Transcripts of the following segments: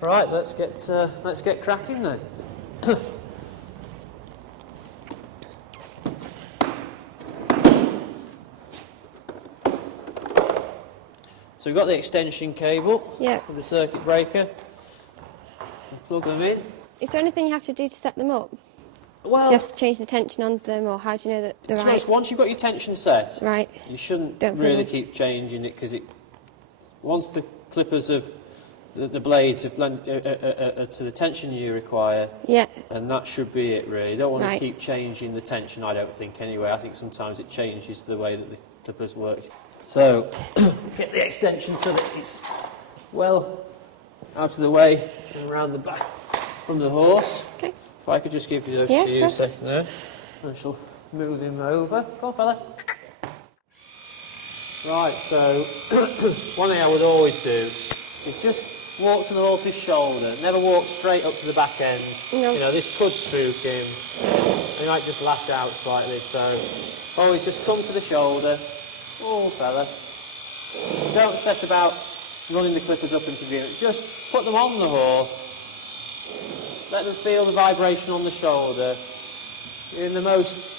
Right, let's get cracking then. So we've got the extension cable with the circuit breaker. Plug them in. Is there anything you have to do to set them up? Well, do you have to change the tension on them, or how do you know that they're right? Once you've got your tension set, right, you shouldn't really keep changing it, because once the clippers of the blades have blended to the tension you require, and that should be it really. You don't want to keep changing the tension, I don't think anyway. I think sometimes it changes the way that the clippers work. So get the extension so that it's well out of the way and around the back from the horse. Okay. If I could just give you those shoes a second there. I shall move him over. Go on, fella. Right, so one thing I would always do is just walk to the horse's shoulder. Never walk straight up to the back end. No. You know, this could spook him. He might just lash out slightly, so always just come to the shoulder. Oh, fella. Don't set about running the clippers up into view. Just put them on the horse. Let them feel the vibration on the shoulder. You're in the most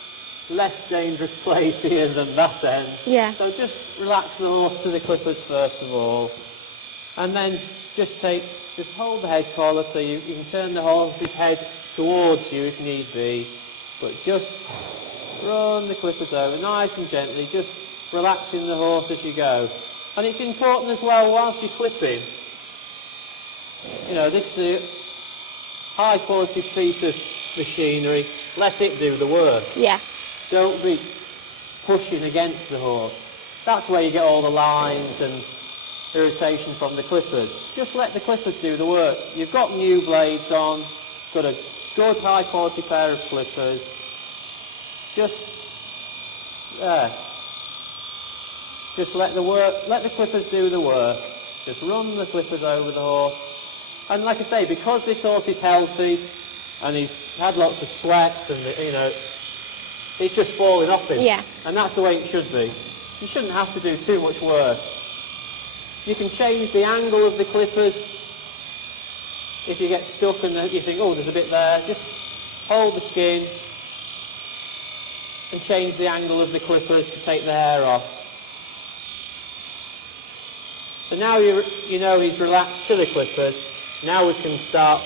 less dangerous place here than that end. Yeah. So just relax the horse to the clippers first of all. And then just hold the head collar so you can turn the horse's head towards you if need be. But just run the clippers over nice and gently, just relaxing the horse as you go. And it's important as well, whilst you're clipping, you know, this is a high quality piece of machinery, let it do the work. Yeah. Don't be pushing against the horse. That's where you get all the lines and irritation from the clippers. Just let the clippers do the work. You've got new blades on, got a good high quality pair of clippers. Just there. Just let the clippers do the work. Just run the clippers over the horse. And like I say, because this horse is healthy and he's had lots of sweats and, you know, it's just falling off him. Yeah. And that's the way it should be. You shouldn't have to do too much work. You can change the angle of the clippers if you get stuck and you think, oh, there's a bit there. Just hold the skin and change the angle of the clippers to take the hair off. So now you know he's relaxed to the clippers. Now we can start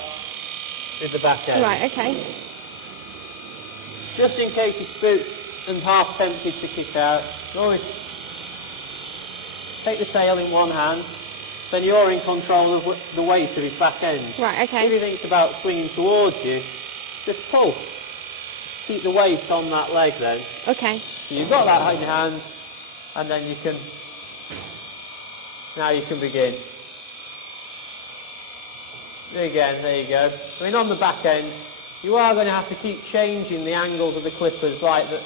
with the back end. Right, okay. Just in case he's spooked and half tempted to kick out, always take the tail in one hand, then you're in control of the weight of his back end. Right, okay. If he thinks about swinging towards you, just pull. Keep the weight on that leg then. Okay. So you've got that in your hand, and then you can... Now you can begin. Again, there you go. I mean, on the back end, you are going to have to keep changing the angles of the clippers like that.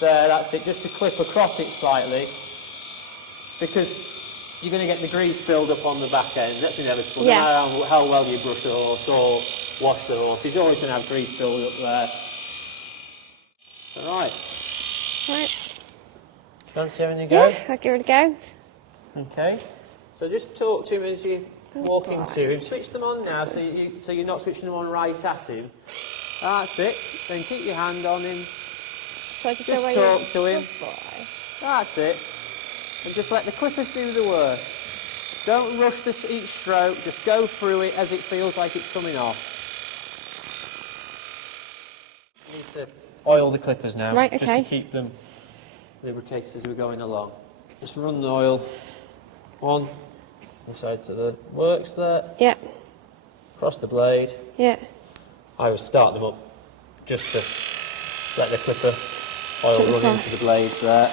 There, that's it, just to clip across it slightly, because you're going to get the grease build up on the back end. That's inevitable. Yeah. No matter how well you brush the horse or wash the horse, he's always going to have grease build up there. All right. Right. Fancy having a go? Yeah, I'll give it a go. Okay. So just talk to him as you walk into him. Switch them on now, so you're not switching them on right at him. That's it. Then keep your hand on him. So I just talk to him. Good boy. That's it. And just let the clippers do the work. Don't rush each stroke. Just go through it as it feels like it's coming off. You need to oil the clippers now. Right, okay. Just to keep them lubricated as we're going along. Just run the oil on the sides of the works there. Yeah. Across the blade. Yeah. I would start them up just to let the clipper oil run into the blades there.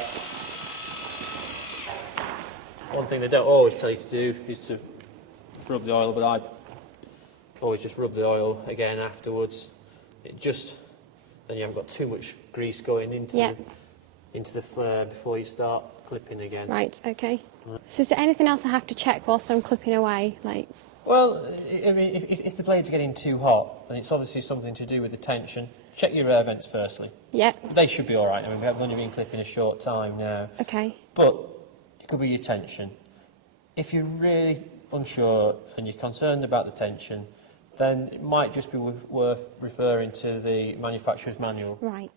One thing they don't always tell you to do is to rub the oil, but I always just rub the oil again afterwards. Then you haven't got too much grease going into the flare before you start clipping again. Right, okay. So is there anything else I have to check whilst I'm clipping away? Well, I mean, if the blade's getting too hot, then it's obviously something to do with the tension. Check your air vents firstly. Yeah. They should be all right. I mean, we have only been clipping a short time now. Okay. But it could be your tension. If you're really unsure and you're concerned about the tension, then it might just be worth referring to the manufacturer's manual. Right.